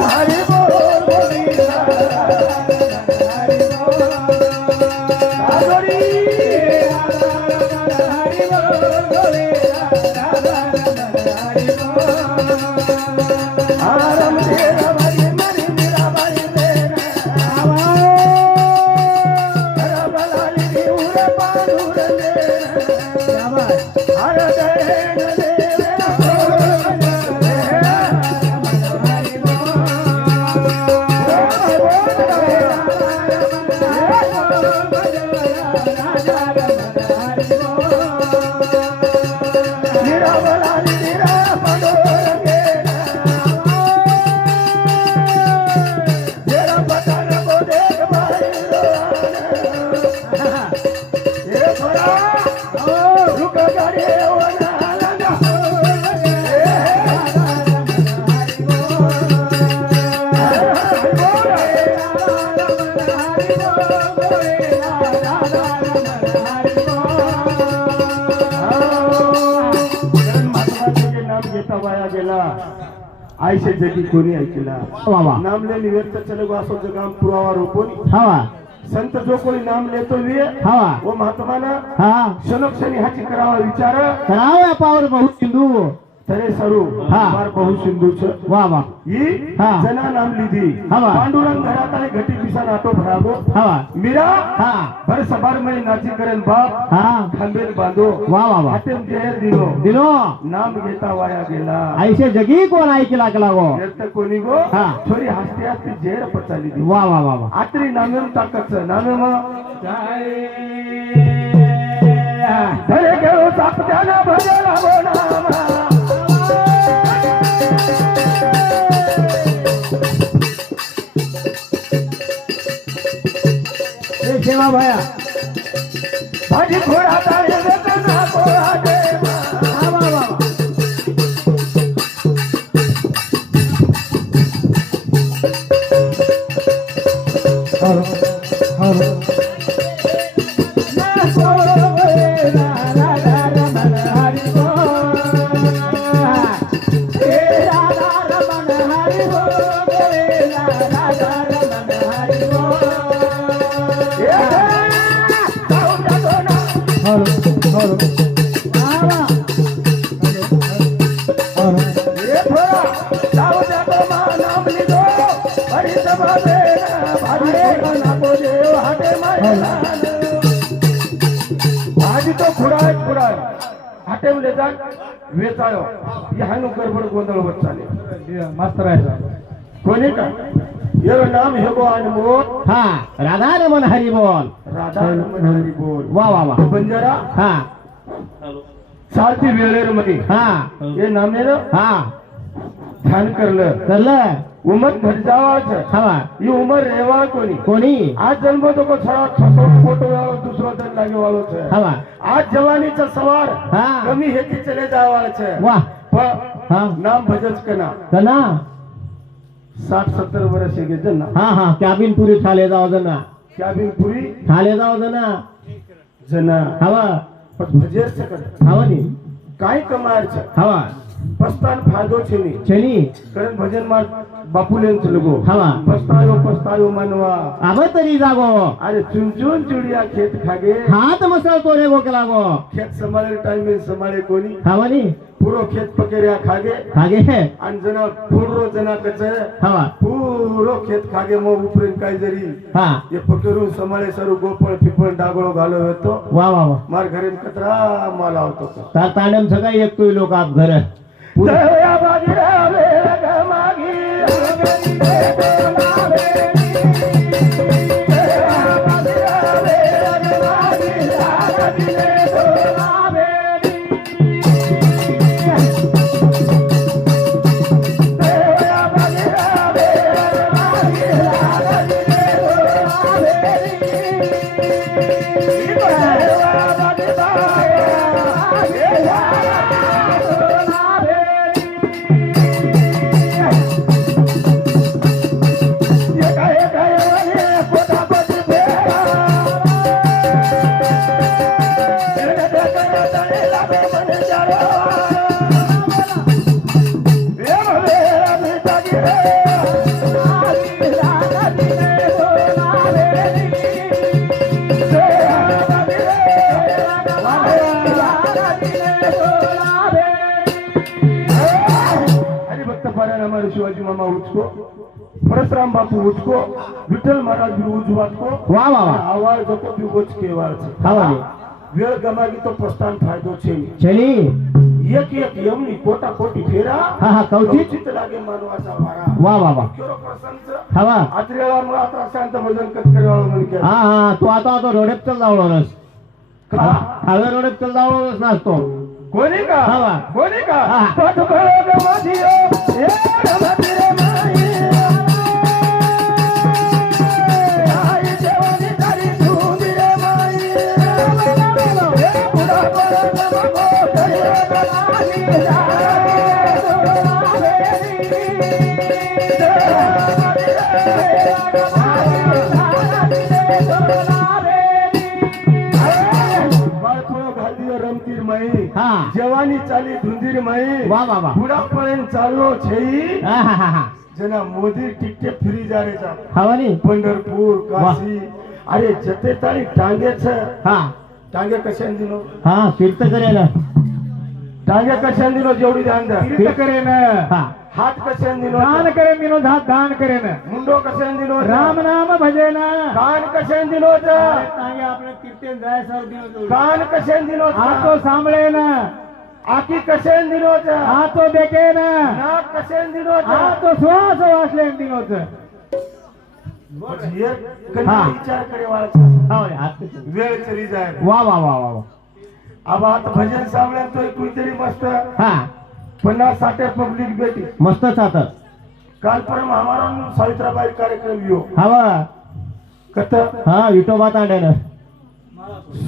हरी बोल आयशे जगी कोणी ऐकला. बाबा नामले निवेद चले असो जगाम पुरावा रोपणी हवा संत जो कोणी नाम लेतो हवा व. महात्माना हा. क्षणोक्षणी हाची करावा विचार. करावं पावर बहुत सिंधू. तरे सरू. फार बहु सिंधूच. वा वा. ही. जना नाम लिधी. पांडुरंग घरात आले घटी पिसा नाटो भरावो. मीरा हा भर सबार मै नाची करेन बाप हा. खांबेल बांधो. वा वा वा. हातेम जेर दिलो. दिनो नाम घेता वाया गेला. ऐसे जगी कोण ऐकला लागला गो तर कोणी गो हा. छोरी हसते हसते जेर पचाली दी वा वा वा वा. आतरी नामेम ताकच नामे मग? धरे घेऊ सापट्याला भजला गो કેવા ભાયા? ભાજી ઘોડા તારે રતના ઘોડા मास्तर आहे कोणी का येरो नाम हे गो अनमोल हा राधा रमन हरी बोल राधा रमण हरी बोल वा वा वा बंजारा हा वेळेरमध्ये हा हे नामेनं हा ध्यान करलं करलं उमर घट जावाचं हवा ही उमर रेवा कोणी कोणी आज जन्म तो को छडा छसो फोटो वाळो दुसरो दिन लागे वाळो हवा आज जवानीचा सवार हा कमी हेती चले जावाळ छे वा प हा नाम भजच कना कना साठ सत्तर वर्ष गे जना हा हा कॅबिन पुरी ठाले जाव जना कॅबिन पुरी? ठाले जाव जना जना हवा पण भजेर सकत हवा नी. काय कमार छे हवा पस्तान फायदो छे नी चली कारण भजन मार बापुलेन चलगो. हवा पस्तायो पस्तायो मनवा. आब तरी जागो. अरे चुन चुन चुडिया खेत खागे. हात मसल तो रे गो केला गो खेत संभाळे टाइम में संभाळे कोणी? हवा नी. पुरो खेत पकेऱ्या खागे हागे हे आणि जना फुडरो जना कच हवा पुरो खेत खागे मग उपरेन काय जरी हा हे पकेरून संभाळे सरू गोपळ पिपळ डागळो घालो येतो वा वा वा मार घरी कचरा माला होतो तार तांडम सगळा एक तू लोक आप घर दया बाजीराव वेग मागी दया પીવું છો વિઠ્ઠલ મહારાજ ની ઉજવાત કો વાહ વાહ વાહ આવાળ જકો પીવો જ કેવાર છે ખાવા વેળ ગમાવી તો પ્રસ્થાન ફાયદો છે છેલી એક એક યમની કોટા કોટી ફેરા હા હા કૌચિત ચિત લાગે માનવા સાવારા વાહ વાહ વાહ કેરો પ્રસંગ છે ખાવા આત્રેલા મુ આત્રા શાંત ભજન કત કરવાળો મને કે હા હા તો આ તો આ તો રોડે ચલ દાવળો રસ હવે રોડે ચલ દાવળો રસ નાસ્તો કોની કા હા કોની કા હા તો ભળો ગમાધીઓ એ રમાધી હા જવાની ચાલી ધુંધીર મહી વાહ વાહ વાહ બુઢા પડે ચાલનો છે ઈ હા હા હા હા જેના મોદી ટિકટે ફરી જારે છે ખાવાની પંઢરપુર કાશી અરે જતે તારી ટાંગે છે હા ટાંગે કશાંદીનો હા કીર્ત કરે ને ટાંગે કશાંદીનો જેવડી દાંડા કીર્ત કરે ને હા હાથ કશાંદીનો દાન કરે તેનો હાથ દાન કરે ને મુંડો કશાંદીનો રામ નામ ભજે ને કાન કશાંદીનો છે તાંગે આપણે કીર્તન જાય સૌ કાન કશાંદીનો આ તો છે સાંભળે ને આખી કશાંદીનો છે આ તો દેખે ને નાક કશાંદીનો છે આ તો आकी कशेन दिनोच हा तो बेके ना कशेन दिनोच हा तो श्वास वाचलेन दिनोच वेळ तरी जाय. वा वा वा वा अब आता भजन सावळ्यात तो कुणीतरी मस्त. हा. पन्नास साठे पब्लिक भेटी. मस्त आता काल परम हमारा सावित्राबाई कार्यक्रम यो. हवा कत? हा विटोबा तांड्यानं.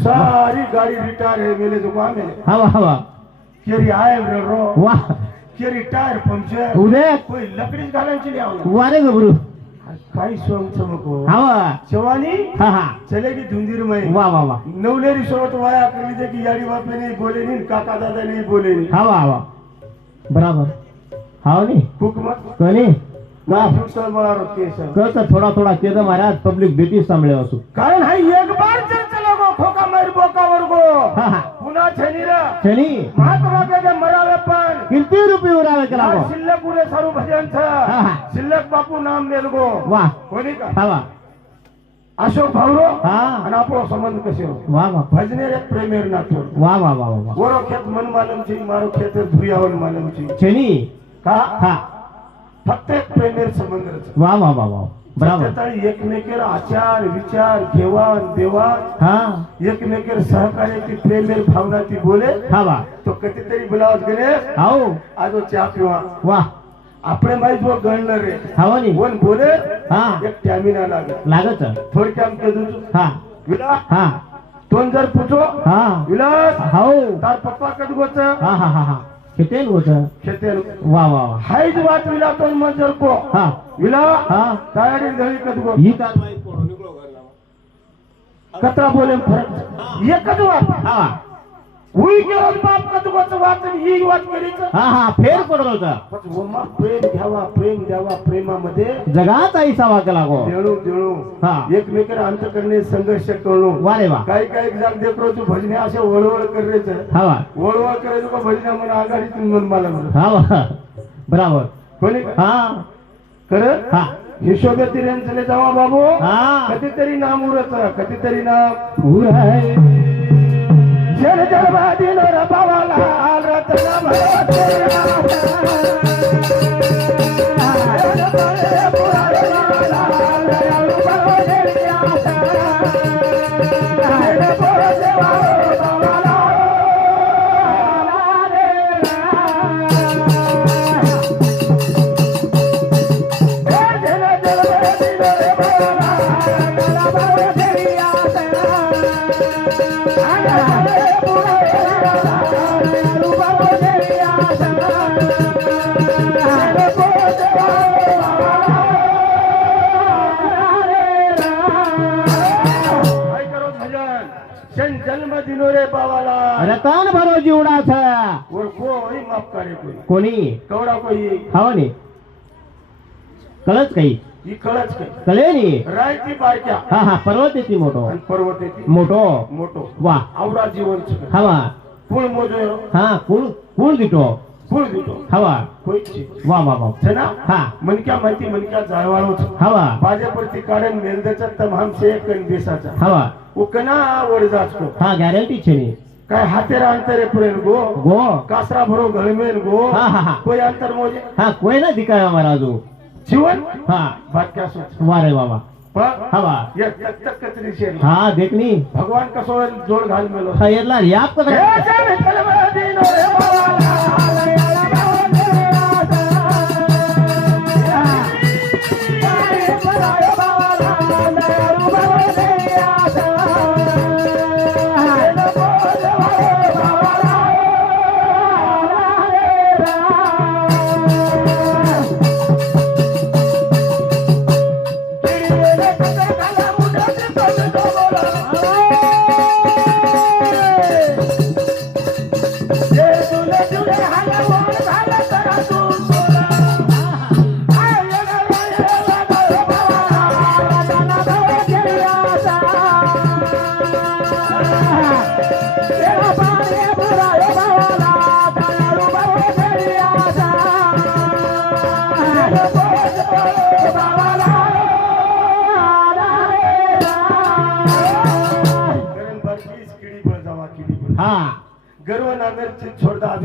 सारी गाडी रिटायर आहे मेले दुकान हवा हवा केरी रो वाह केरी टायर पंक्चर उदय कोई लकड़ी घालायची नाही आवला वारे गबरू. काही सोंग चमको हवा जवानी हा हा. चलेगी धुंदीर में वाह वाह वाह नवलेरी सोबत वाया कर लीजिए की यारी बापे नहीं बोले नहीं काका दादा नहीं बोले नहीं. हवा हवा बराबर. हाव नी? वा. झुटल मला केस थोडा थोडा केद महाराज पब्लिक बेटी सांभळे असू. कारण हा एक बार चल चला गो खोका मार बोका वर्गो हा हा. शनी महात्मा गांधी मरावे पण. किती रुपये उरावे आज गो शिल्लक उरे सारू हा, हा. शिल्लक बापू नाम देल गो वाह कोणी का? हवा अशोक भावरो हा. आणि आपलो संबंध कसे हो वाह वाह भजने रे प्रेमेर नातो वाह वाह वाह वाह वरो खेत मन मालम छी मारो खेत धुयावन मालम छी शनी का? हा. फक्त एक प्रेमेर संबंध छ वाह वाह वाह वाह बराबर सत्तेचाळीस एकमेकेर आचार विचार घेवाण देवाण हा एकमेकेर सहकार्याची प्रेमेर भावना ती बोले हवा तो कधीतरी बोलावत गणेश हाव आज चहा पिवा वाह આપણે ભાઈ જો ગણનર રે हवा नी કોણ બોલે हा એક ટાઈમી લાગે लागत થોડી કેમ કીધું છું हा વિલાસ हा તોન જર પૂછો हा વિલાસ हाव તાર પપ્પા કદ ગોચ हा हा हा खेटेल होत खेटेल वा वा वा. हायच वाट विला पण मंजर को. हा. विला हा. तयारी घरी कधी गो ही काल माहीत पडो निघलो घरला. कतरा बोले फरक एकच वाट. हा. ही वाच करायचं. हा हा फेर पडत हो, प्रेम घ्यावा प्रेम द्यावा प्रेमामध्ये जगाचा ऐसा वाग लागो देणू देळू हा. एकमेकांना अंत करणे संघर्ष करणं. वारे वा. काही काही जाग देखरो तू भजने असे वळवळ करायचं. हा वळवळ करायचं का भजना? म्हणून आघाडीतून मन मला म्हणून. हा वा. कोणी? हा. करत हा. हिशोबे तिरेन जावा बाबू. हा. कधीतरी नाम उरत कधीतरी नाम. उराय जल जलवादी रबावाला रत्न काय काही? कळच काही. कळे नी रायती बारक्या. हा हा पर्वत येते मोठो. पर्वत येते मोठो? मोठो. वा. आवडा जीवन हवा फुल मोजो. हा फुल फुल दिटो फुल दिटो हवा कोईची वा वा वा. छना हा. मनक्या माहिती मनक्या जाळवाळो हवा बाजापरती कारण मेलदेचा तमाम से एक देशाचा हवा उकना वडजाचो हा गॅरंटी छेनी काय हातेरा अंतर पुरेल गो? गो? कासरा भरो गळमेल गो? हा हा हा. कोई अंतर मोजे? हा कोई ना दिखाया हमारा जो। जीवन? हा. बात क्या सोच? वारे बाबा। हवा ये तक कचरी से हा देखनी। भगवान कसो जोड़ घाल मेलो? हा येला याप कर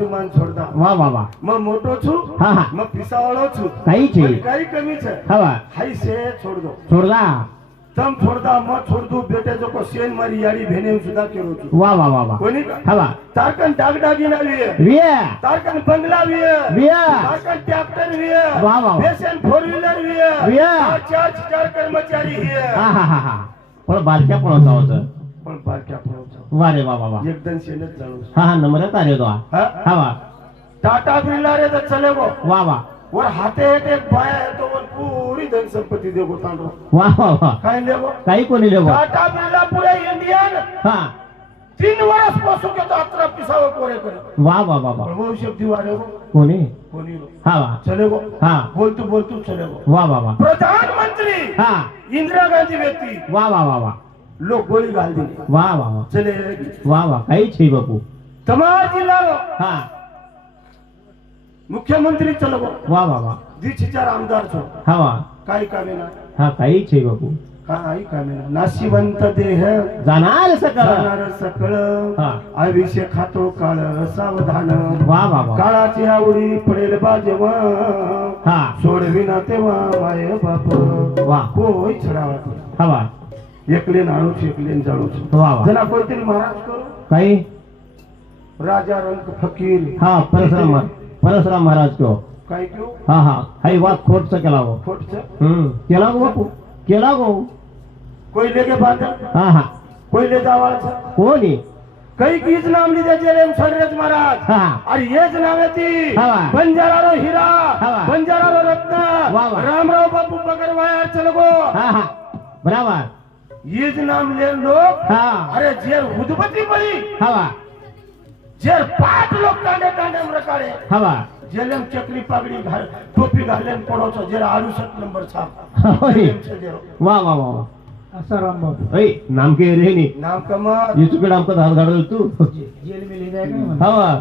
मान છોડતા વાહ વાહ વાહ માં મોટો છું હા હા માં પીસાવાળો છું કઈ છે કઈ કમી છે હા હાઈ સે છોડ દો છોડલા તમ છોડતા મ છોડતું બેટે જો કો સેન મારી યારી ભેને હું સુધા કેરો છું વાહ વાહ વાહ વાહ કોની હવા તારકન ડાગ ડાગી ના લીએ વીએ તારકન બંગલા વીએ વીએ તારકન ટ્રેક્ટર વીએ વાહ વાહ બેસન ફોર વ્હીલર વીએ વીએ ચાર ચાર કર્મચારી વીએ હા હા હા પણ બાદશા પણ હોતા હોતા પણ બાર ક્યાં પડો છો वा रे वा वा वा એકદમ સેન જ જાણું છું हा हा नंबरच आले तो हा. હા हवा टाटा बिरला रे तर चले गो वा वा वर हाते हेट एक बाया है तो वर पूरी धन संपत्ती देगो तांडो वा वा वा काय लेगो काही कोणी लेबो टाटा बिरला पुरे इंडियन हा तीन वर्ष पासून घेतो अत्र पिसाव कोरे करे वा वा वा वा प्रभू शब्दी वारे गो कोणी कोणी रो. हा वा चले गो हा बोलतू बोलतू चले गो वा वा वा प्रधानमंत्री हा इंदिरा गांधी व्यक्ती वा वा वा वा लोक गोळी घाल दी वा वा वा चले वा वा काही છે બાપુ તમારા જિલ્લાનો હા મુખ્યમંત્રી ચલો ગો વા વા વા વીસ હજાર આમદાર છો હા वा काही कामे ना हा काही છે બાપू काही कामे ना नाशिवंत देह जाणार सकळ जाणार सकळ हा. आयुष्य खातो काळ सावधान वा वा वा काळाची आवडी पडेल बाजेवा हा सोडविना तेव्हा माय बाप वा કોઈ છડાવા हा एकले आळूच एकलेन जाळूच त्याला कोणतरी महाराज करू काही? राजा रंग फकीर. हा परशुराम महा- परशुराम महाराज को. काय करू? हा हा. काही वाद खोटच केला गो खोटच? केला गो बापू. केला गो कोयले के बांधा? हा हा. कोयले जावायचं कोणी? काही कीच नाम लिहिले रेम सरज महाराज. अरे हेच नाव येते बंजारा रो हिरा. बंजारा रो रत्न. रामराव बापू पगरवाय अर्चलगो हा हा. बराबर. ईज नाम ले लोग हाँ। अरे जेर हुदबती बड़ी हवा. जेर पाट लोग कांडे कांडे मरकाड़े हवा. जेलम चक्री पगड़ी घर टोपी घालेन पड़ोचो जेर आलू सत नंबर साहब वाह वाह वाह आसाराम बाबू. ऐ नाम के रहनी नाम का मत ये चुके नाम का धार धार तू. जेल में ले जाएगा हवा.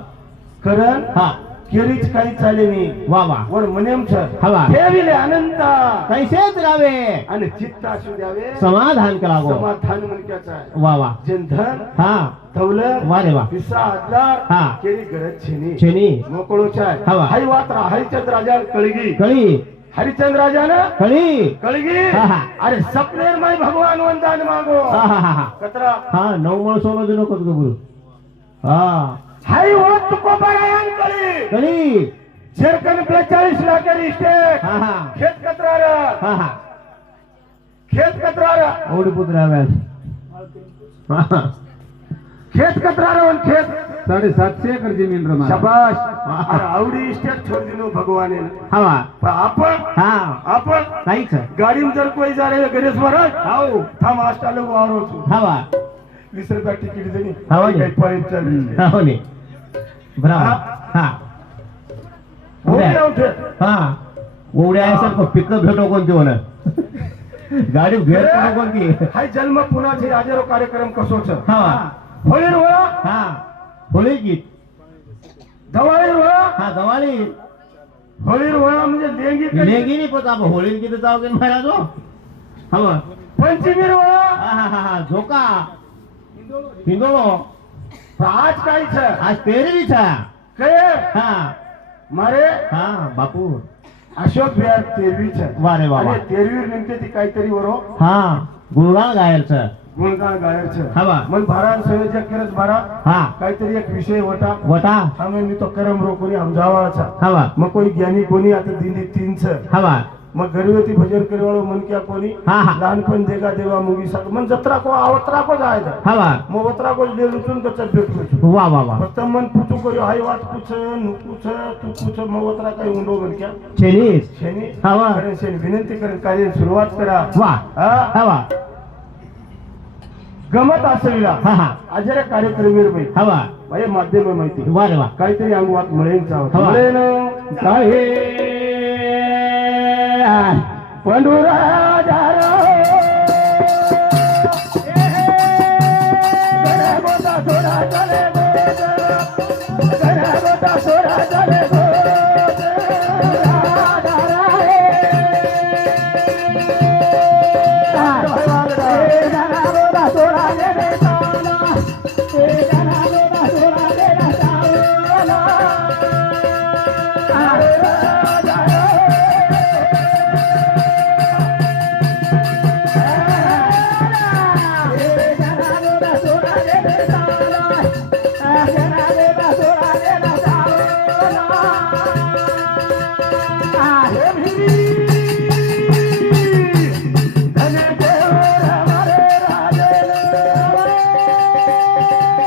करण? हाँ. केलीच काही चाले मी वा वा. वर मनेम हवा ठेविले आनंद तैसेच राहावे आणि चित्त असू द्यावे. समाधान करावं. समाधान म्हणक्याचं आहे. वा वा. जनधन हा. दौलत वा रे वा. हरिचंद्र राजा कळगी. कळी. हरिचंद्र राजा ना कळी. कळगी. अरे सपने माई भगवान वंदन मागो. कतरा. हा नऊ मळ सोनं नको गुरु हा. हाय वात तुको बरायन कळी कळी झेरकन बेचाळीस लाखेर इस्टेट हा हा. खेत कतरार हा हा. खेत कतरार ओढी पुत्र व्यास खेत कतरार वन खेत. साडेसातशे एकर जमीन रमा शबाश आवडी इस्टेट छोड दिनो भगवाने हवा पण आपण हा. आपण काहीच गाडीम जर कोई जा रे गणेश महाराज हाव. थांब आष्टाला वारो છું हवा वीस रुपया तिकीट देणी. हा, हो नी. काही पळीत चालली हो. हा. ओवड्या आहे पिकअप भेटो कोणती होणं गाडी भेट कोणती हाय जन्म पुनाचे राजेरो कार्यक्रम कसोच? हा. होळीर वळा. हा. होळी गीत. धवाळीर वळा. हा गवाळी होळीर वळा म्हणजे लेंगी करी. लेगिनी पोता होळी गीत जाऊ गे महाराज हो हा मग. पंचमीर वळा. हा हा हा हा. झोका. हिंदोळो आज काय छ आज पेरवीचा कय? हा. मारे? हा बापू. अशोक बिहार तेरवी छ वा रे वा. आणि तेरवीर नेमके ती काहीतरी वरो. हा गुणगान गायरचं गुणगान गायर छ हा बा. मग भारा संयोजक करत भारा. हा. काहीतरी एक विषय होता वटा. आम्ही मी तो करम रो कोणी आमजावाचा हा बा. मग कोणी ज्ञानी कोणी आता दिंडी तीन मग गर्भवती भजन करवाळो मन क्या कोणी हा, हा. लहानपण देगा देवा मुगी सक. मन जत्रा को आवत्रा को जायदा हा बा मग वत्रा को ले लुटून को चल भेट कुछ वा वा वा. फक्त मन पूछू करो हाय वाट पूछ नु पूछ तू पूछ मग वत्रा काही उंडो मन क्या चेनीस शेनी हा वा. करेन शेनी विनंती करेन कार्य सुरुवात करा. वा. हा? हा वा. गमत असेला हा हा. कार्यक्रमीर बाई. हा वा. माझ्या माध्यम माहिती. वा रे वा. काहीतरी अंगवात मिळेल चावत. हवा. मिळेल काय पंडुराजा बेटा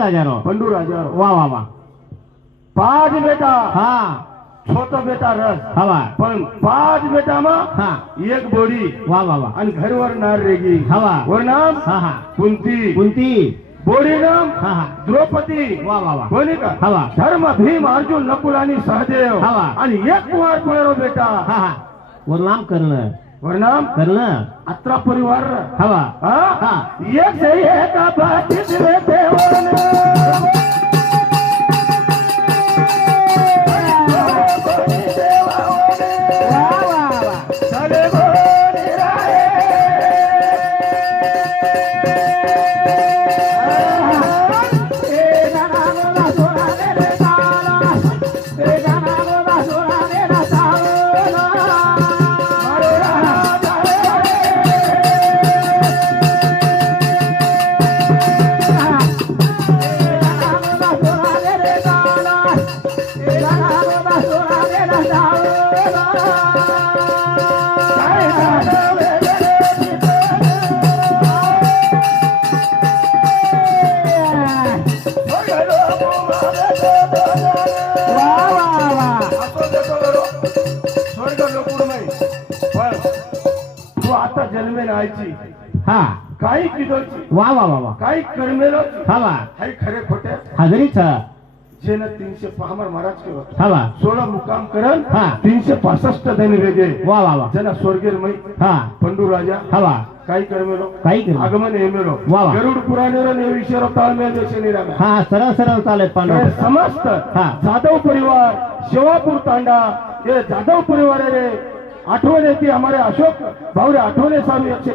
हा पंडू राजा वा वा वा. पाच बेटा. हा. छोट बेटा रस. हा वा. पण पाच बेटा मग हा. एक बोडी वा वा वा. आणि घरवर नार रेगी. हा वा. वर नाम हा हा. कुंती. कुंती. बोडी नाम हा हा. द्रौपदी. वा वा वा. कोणी का? हा वा. धर्म भीम अर्जुन नकुल आणि सहदेव. हा वा. आणि एक कुमार कुळेरो बेटा. हा हा. वर नाम करणं. वर नाम करणं अत्रा परिवार. हा वा हा? हा. एक से एक बातीत रे देवन. जन्मे नायची हा काही किदोची वा वा वा वा. काही कर्मेलो हा वा. काही खरे खोटे. हजरीच जेनं तीनशे पहामर महाराज केलं. हा सोळा मुकाम करण हा. तीनशे पासष्ट दैन वेगे वा वा वा. जना स्वर्गीय हा. पंडू राजा हा वा काही करमेलो काही केलं आगमन हेमेलो वा वा. गरुड पुराणेरो ने विषय ताळमेळ देशे निराम्या हा सरळ सरळ चालेल हे पांडव समस्त हा. जाधव परिवार शिवापूर तांडा ये जाधव परिवार रे. आठवण येते हमारे अशोक भाऊ रे आठवणे साहब एकशे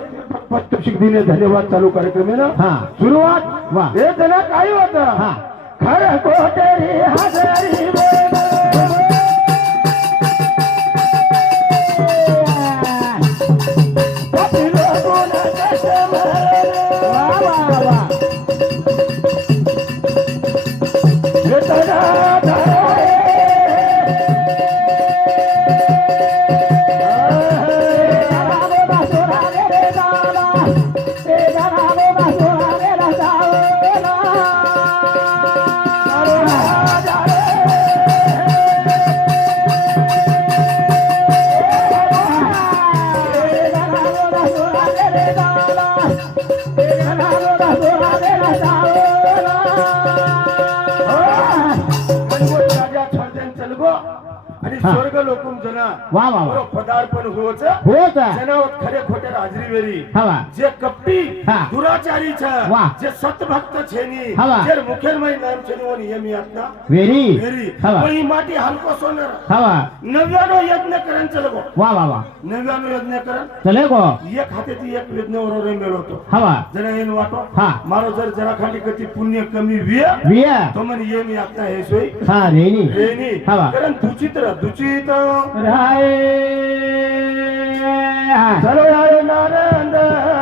पच्चीस दिने धन्यवाद चालू कार्यक्रम है ना. हा. सुरुवात. वा. हे जना काय होत. हा. हर को ते हज़ारी आणि सगळं लोकून जना वा वा वा. पदार पण होच होच जनावर खरे खोटे राजरी वेरी हवा जे कपटी दुराचारी छ जे सतभक्त छेनी. जे मुखेल मै नाम छेनी वन ये मी आत्मा वेरी. वेरी. पण माटी हलको सोनर हवा नव्यानो यज्ञ करन चले गो. वा वा वा. नव्यानो यज्ञ करन चले गो. एक हातेती एक यज्ञ वर मेळवतो हवा जना येन वाटो. हा. मारो जर जरा खाली गती पुण्य कमी विय विय तो मन ये मी आत्मा हे सोई हा रेनी रेनी हवा कारण दुचित्र दुचित ગીત રાય. સરો નારાયણ.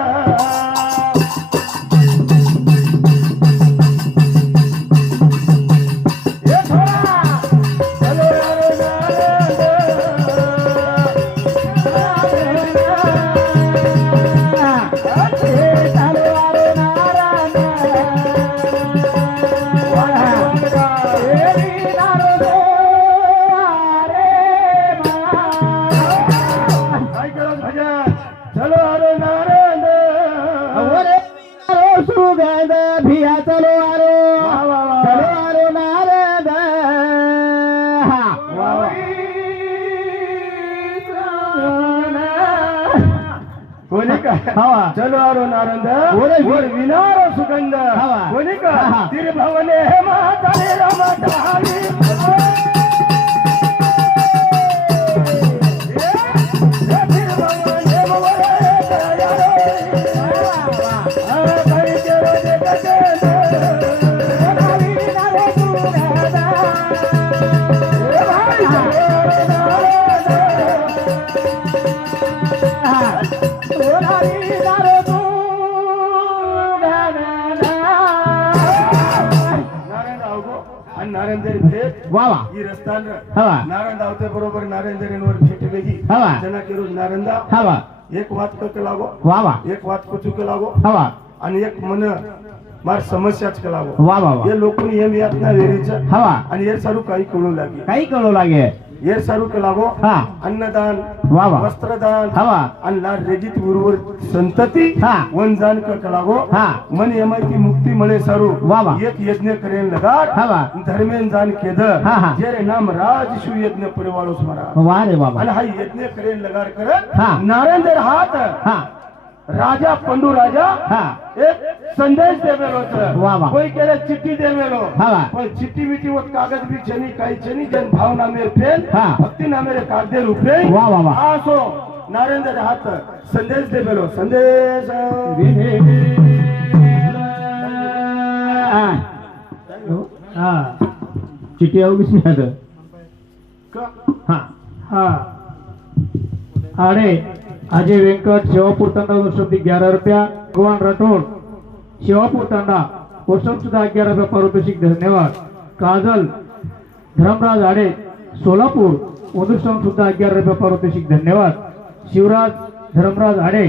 विनारो सुगंध. कोणी का. तिरभवने हे रमताली वा वा. हिरस्थान हवा नारायण धावते बरोबर नारायण जरेंवर भेटी वेगी. हवा जना केरू नारायण धाव हवा एक वात कक लागो वा वा. एक वात को चुके लागो हवा आणि एक मन मार समस्याच कलावो. वा वा हे लोकून एम यातना वेरीच हवा आणि हे सारू काही कळू लागे काही कळू लागे हे सारू के लागो हा. अन्नदान वा वा. वस्त्रदान हवा लाड रेजित उर्वर संतती हा. वनजान क लागो हा. मन एमायती मुक्ती मळे सारू. वा वा. एक यज्ञ करेन लगाड. हवा धर्मेन जान केद हा, हा. जेरे नाम राज शिव यज्ञ परिवाळो स्मरा. वा रे बाबा आणि हा यज्ञ करेन लगाड करत. हा. नारायण हात. हा. राजा पंडू राजा हा. एक संदेश देवेलो. कोई केले चिठ्ठी देवेलो. हा, वा. पण चिठ्ठी मिठी व कागद बी छनी काही छनी जन भाव नामे फेल हा. भक्ती रुपये वा, वा, वा. असो नारायण जर हात संदेश देवेलो संदेश. हा. चिट्ठी अवघीच नाही आता? हा. हाँ. अरे अजय वेंकट शिवापुर तांडा वर्षोपी ग्यारह रुपया भगवान राठौड़ शिवापुर तांडा वर्षम सुद्धा ग्यारह रुपया पारितोषिक धन्यवाद. काजल धर्मराज आडे सोलापूर उदुष्टम सुद्धा ग्यारह रुपया पारितोषिक धन्यवाद. शिवराज धर्मराज आडे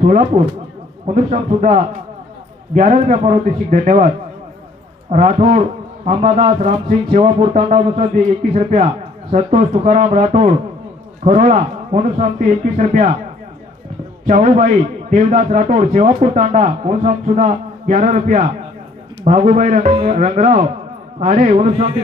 सोलापूर उदुष्टम सुद्धा ग्यारह रुपया पारितोषिक धन्यवाद. राठौड़ अंबादास रामसिंह शिवापुर तांडा अनुशांती इक्कीस रुपया संतोष तुकाराम राठौड़ खरोळा अनुशांती इक्कीस रुपया चाऊबाई देवदास राठौड़ शिवापुर तांडा अनुशांत सुधा ग्यारह रुपया भागुबाई रंग, रंगराव आडे अनुशांती